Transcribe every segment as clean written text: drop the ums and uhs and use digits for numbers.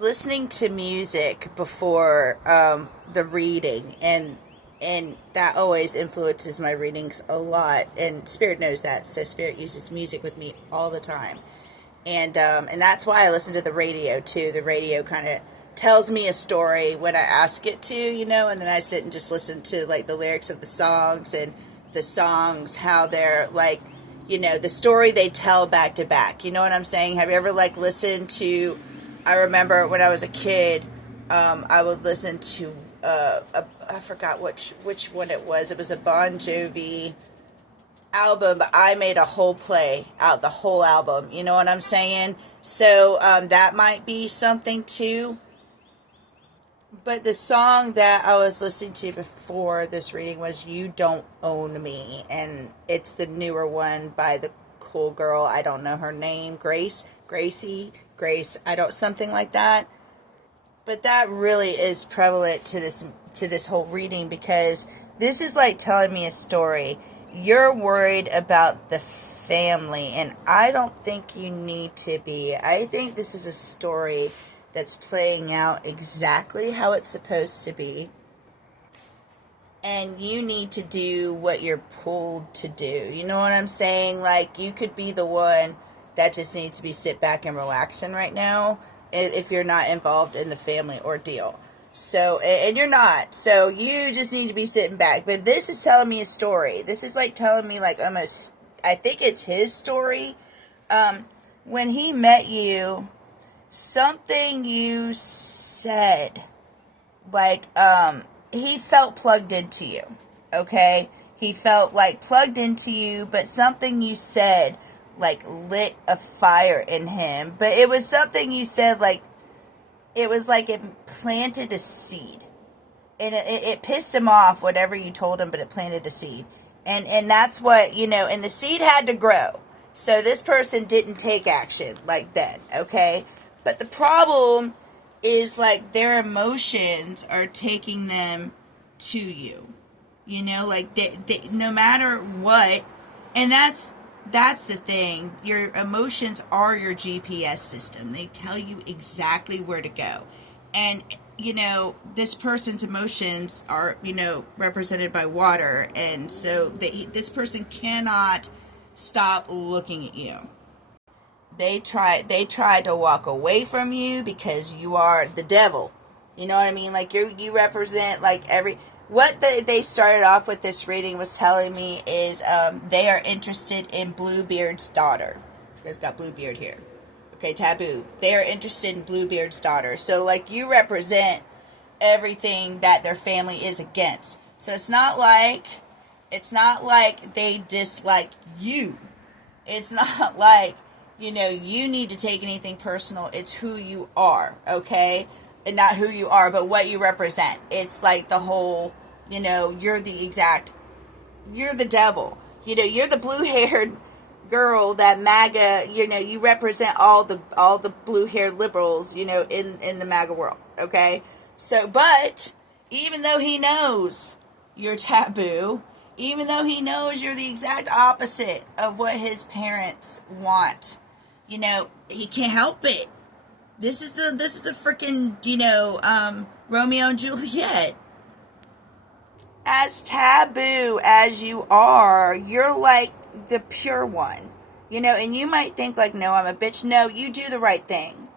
Listening to music before the reading, and that always influences my readings a lot, and Spirit knows that, so Spirit uses music with me all the time. And that's why I listen to the radio too. The radio kind of tells me a story when I ask it to, and then I sit and just listen to like the lyrics of the songs, and the songs, how they're like, the story they tell back to back. You know what I'm saying? Have you ever like listened to, I remember when I was a kid, I would listen to I forgot which one it was. It was a Bon Jovi album, but I made a whole play out the whole album. You know what I'm saying? So that might be something too. But the song that I was listening to before this reading was "You Don't Own Me," and it's the newer one by the cool girl. I don't know her name. Grace. I don't, something like that. But that really is prevalent to this whole reading, because this is like telling me a story. You're worried about the family, and I don't think you need to be. I think this is a story that's playing out exactly how it's supposed to be. And you need to do what you're pulled to do. You know what I'm saying? Like, you could be the one that just needs to be sit back and relaxing right now if you're not involved in the family ordeal. So, and you're not. So, you just need to be sitting back. But this is telling me a story. This is like telling me, like, almost, I think it's his story. When he met you, something you said, like, he felt plugged into you, okay? He felt, like, plugged into you, but something you said, like, lit a fire in him. But it was something you said, like, it was like it planted a seed. And it pissed him off, whatever you told him, but it planted a seed. And that's what, and the seed had to grow. So this person didn't take action like that, okay? But the problem is, like, their emotions are taking them to you. Like, they no matter what, and that's the thing. Your emotions are your GPS system. They tell you exactly where to go. And, this person's emotions are, represented by water. And so this person cannot stop looking at you. They try to walk away from you because you are the devil. You know what I mean? Like, you represent, like, what they started off with this reading was telling me is they are interested in Bluebeard's daughter. There's got Bluebeard here. Okay, taboo. They are interested in Bluebeard's daughter. So, like, you represent everything that their family is against. So it's not like they dislike you. It's not like, you need to take anything personal. It's who you are, okay? And not who you are, but what you represent. It's like the whole, you're the devil. You're the blue-haired girl, that MAGA, you represent all the blue-haired liberals, in the MAGA world, okay? So, but, even though he knows you're taboo, even though he knows you're the exact opposite of what his parents want, he can't help it. This is the freaking, Romeo and Juliet. As taboo as you are, you're like the pure one. And you might think like, no, I'm a bitch. No, you do the right thing.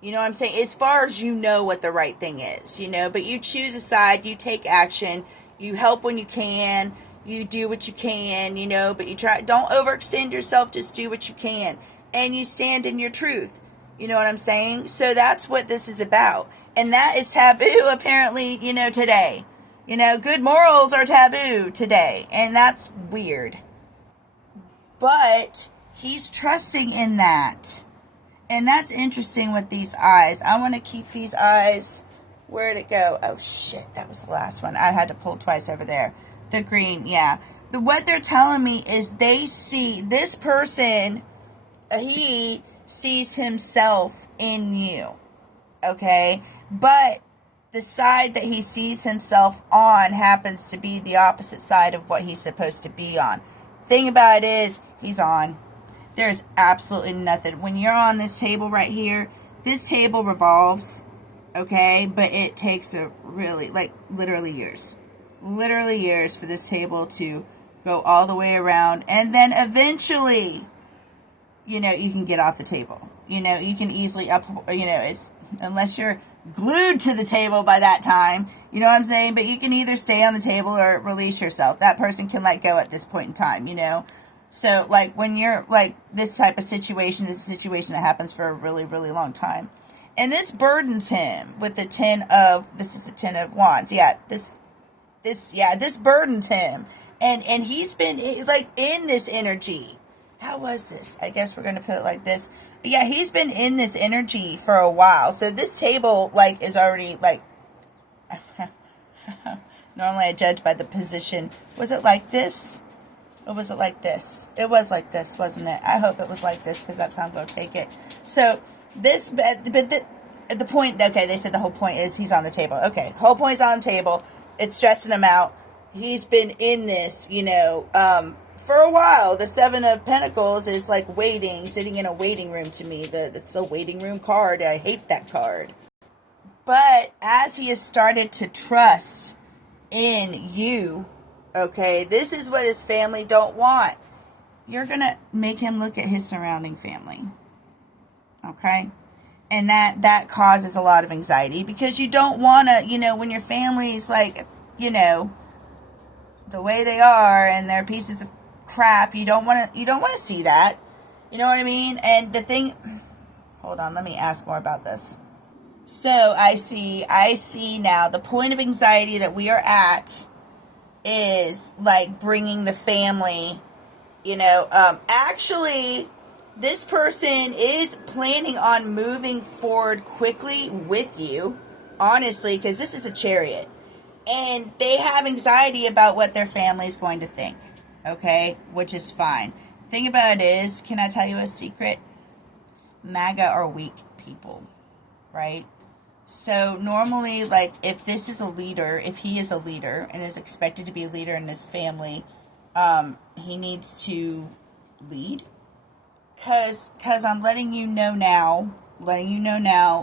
You know what I'm saying? As far as you know what the right thing is, but you choose a side, you take action, you help when you can, you do what you can, but you don't overextend yourself, just do what you can. And you stand in your truth. You know what I'm saying? So that's what this is about. And that is taboo, apparently, today. Good morals are taboo today. And that's weird. But he's trusting in that. And that's interesting with these eyes. I want to keep these eyes. Where'd it go? Oh, shit. That was the last one. I had to pull twice over there. The green, yeah. What they're telling me is they see this person, he sees himself in you, okay? But the side that he sees himself on happens to be the opposite side of what he's supposed to be on. Thing about it is, he's on. There's absolutely nothing. When you're on this table right here, this table revolves, okay, but it takes a really, like, literally years for this table to go all the way around, and then eventually, you know, you can get off the table. You know, you can easily it's, unless you're glued to the table by that time, you know what I'm saying? But you can either stay on the table or release yourself. That person can let go at this point in time, you know? So, like, when you're, like, this type of situation is a situation that happens for a really, really long time. And this burdens him with the this is the 10 of Wands. Yeah, this burdens him. And he's been, like, in this energy. How was this? I guess we're going to put it like this. Yeah, he's been in this energy for a while. So this table, like, is already, like, normally I judge by the position. Was it like this? Or was it like this? It was like this, wasn't it? I hope it was like this, because that's how I'm going to take it. So this, but the point, okay, they said the whole point is he's on the table. Okay, whole point is on the table. It's stressing him out. He's been in this, you know, for a while. The 7 of Pentacles is like waiting, sitting in a waiting room to me. It's the waiting room card. I hate that card. But as he has started to trust in you, okay, this is what his family don't want. You're going to make him look at his surrounding family. Okay? And that causes a lot of anxiety, because you don't want to, you know, when your family's like, you know, the way they are and they're pieces of crap, you don't want to see that. You know what I mean? And the thing, hold on, let me ask more about this. So I see now the point of anxiety that we are at is like bringing the family, you know, actually this person is planning on moving forward quickly with you, honestly, because this is a Chariot. And they have anxiety about what their family is going to think, okay? Which is fine. The thing about it is, can I tell you a secret? MAGA are weak people, right? So normally, like, if this is a leader, if he is a leader and is expected to be a leader in his family, he needs to lead. Because I'm letting you know now,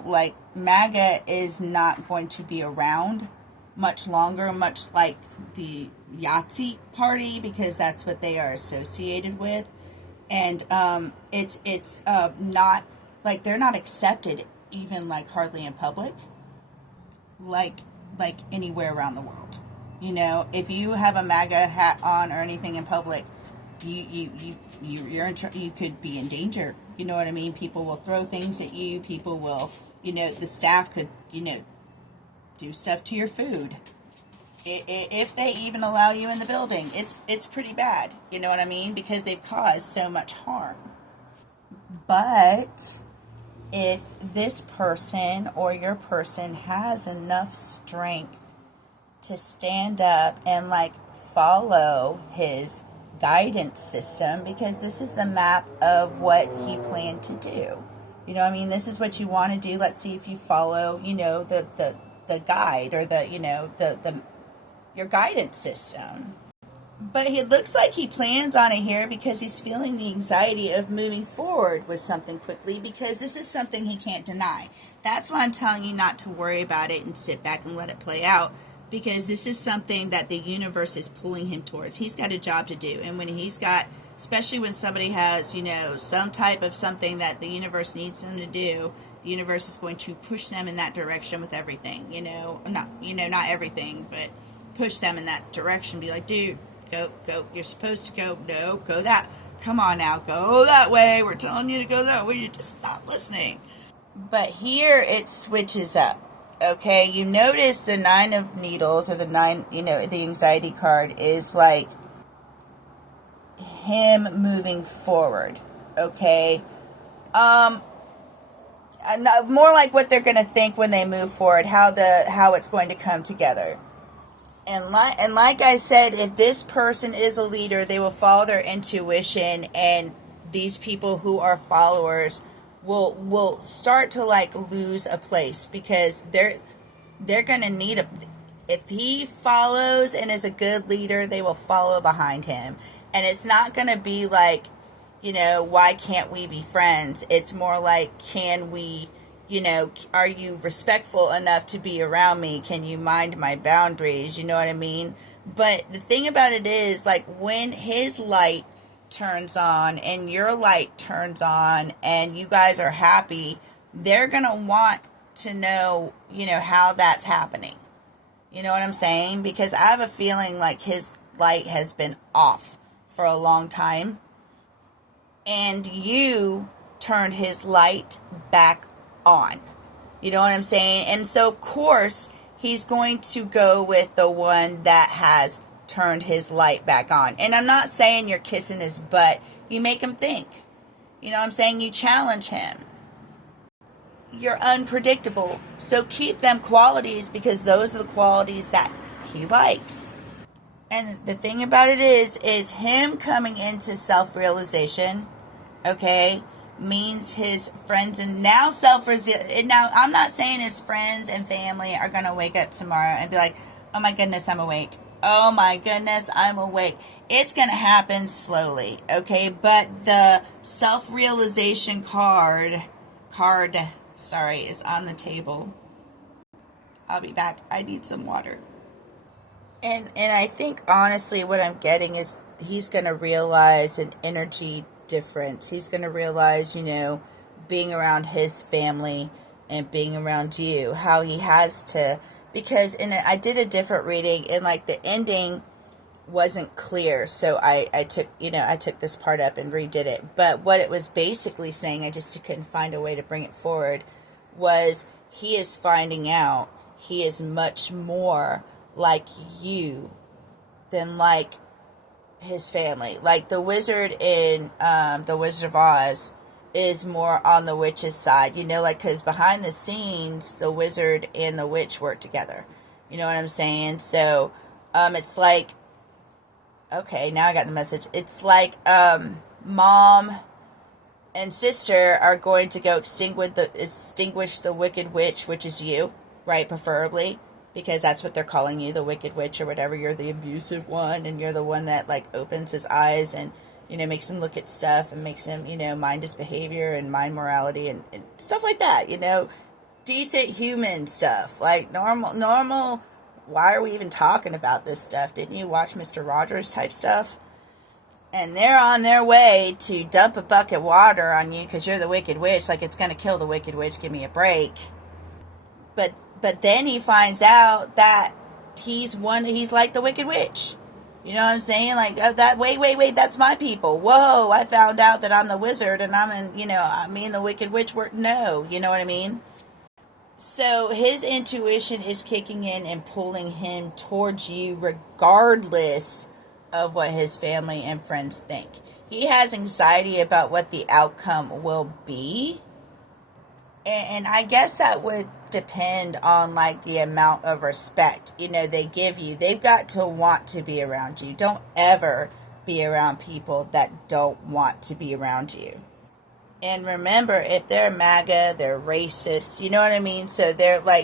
like, MAGA is not going to be around much longer, much like the Yahtzee party, because that's what they are associated with. And it's not, like, they're not accepted even, like, hardly in public, like anywhere around the world. You know, if you have a MAGA hat on or anything in public, you could be in danger. You know what I mean? People will throw things at you. People will, you know, the staff could, you know, do stuff to your food. If they even allow you in the building, it's pretty bad. You know what I mean? Because they've caused so much harm. But if this person or your person has enough strength to stand up and, like, follow his guidance system, because this is the map of what he planned to do. You know what I mean? This is what you want to do. Let's see if you follow, you know, the guide, or the, you know, your guidance system. But it looks like he plans on it here because he's feeling the anxiety of moving forward with something quickly, because this is something he can't deny. That's why I'm telling you not to worry about it and sit back and let it play out, because this is something that the universe is pulling him towards. He's got a job to do, and when he's got, especially when somebody has, you know, some type of something that the universe needs them to do, the universe is going to push them in that direction with everything, you know, not everything, but push them in that direction. Be like, dude, go, you're supposed to go, no, go that, come on now, go that way, we're telling you to go that way, you're just not listening. But here it switches up, okay? You notice the 9 of Needles, or the 9, you know, the anxiety card is like him moving forward, okay? More like what they're going to think when they move forward, how it's going to come together. And like I said, if this person is a leader, they will follow their intuition, and these people who are followers will start to, like, lose a place, because they're going to need if he follows and is a good leader, they will follow behind him. And it's not going to be like, you know, why can't we be friends? It's more like, can we, are you respectful enough to be around me? Can you mind my boundaries? You know what I mean? But the thing about it is, like, when his light turns on and your light turns on and you guys are happy, they're going to want to know, how that's happening. You know what I'm saying? Because I have a feeling like his light has been off for a long time. And you turned his light back on. You know what I'm saying? And so, of course, he's going to go with the one that has turned his light back on. And I'm not saying you're kissing his butt. You make him think. You know what I'm saying? You challenge him. You're unpredictable. So keep them qualities, because those are the qualities that he likes. And the thing about it is him coming into self-realization, okay, means his friends and now now I'm not saying his friends and family are going to wake up tomorrow and be like, oh my goodness, I'm awake. Oh my goodness, I'm awake. It's going to happen slowly, okay? But the self-realization card, is on the table. I'll be back. I need some water. And I think, honestly, what I'm getting is he's going to realize an energy difference. He's going to realize, being around his family and being around you, how he has to, because I did a different reading and, like, the ending wasn't clear. So I took this part up and redid it. But what it was basically saying, I just couldn't find a way to bring it forward, was he is finding out he is much more like you than like his family. Like the wizard in The Wizard of Oz is more on the witch's side, because behind the scenes the wizard and the witch work together. You know what I'm saying? So it's like, okay, now I got the message. It's like mom and sister are going to go extinguish the wicked witch, which is you, right? Preferably, because that's what they're calling you, the wicked witch or whatever. You're the abusive one, and you're the one that, like, opens his eyes and, makes him look at stuff and makes him, mind his behavior and mind morality and stuff like that, decent human stuff, like normal. Why are we even talking about this stuff? Didn't you watch Mr. Rogers type stuff? And they're on their way to dump a bucket of water on you because you're the wicked witch. Like, it's going to kill the wicked witch. Give me a break. But then he finds out that he's like the wicked witch. You know what I'm saying? Like, wait, that's my people. Whoa, I found out that I'm the wizard and me and the wicked witch work. No, you know what I mean? So his intuition is kicking in and pulling him towards you regardless of what his family and friends think. He has anxiety about what the outcome will be. And I guess that would depend on, like, the amount of respect, they give you. They've got to want to be around you. Don't ever be around people that don't want to be around you. And remember, if they're MAGA, they're racist. You know what I mean? So they're less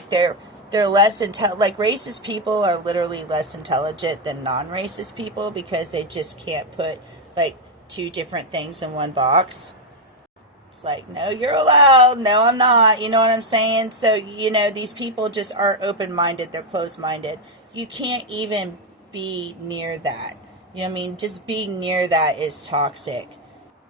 like, racist people are literally less intelligent than non-racist people because they just can't put, like, two different things in one box. It's like, no, you're allowed. No, I'm not. You know what I'm saying? So, these people just aren't open-minded. They're closed-minded. You can't even be near that. You know what I mean? Just being near that is toxic.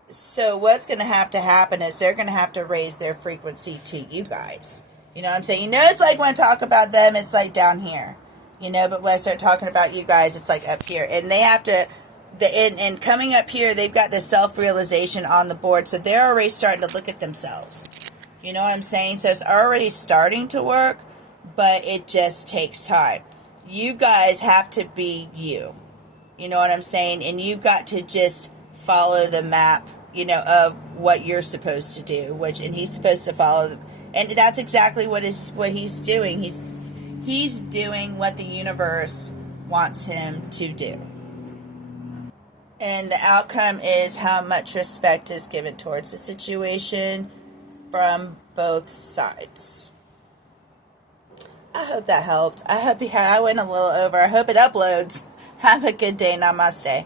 So what's going to happen is they're going to have to raise their frequency to you guys. You know what I'm saying? It's like when I talk about them, it's like down here. But when I start talking about you guys, it's like up here. And they have to, and coming up here, they've got the self-realization on the board. So they're already starting to look at themselves. You know what I'm saying? So it's already starting to work, but it just takes time. You guys have to be you. You know what I'm saying? And you've got to just follow the map, of what you're supposed to do, and he's supposed to follow, and that's exactly what he's doing. He's doing what the universe wants him to do. And the outcome is how much respect is given towards the situation from both sides. I hope that helped. I went a little over. I hope it uploads. Have a good day. Namaste.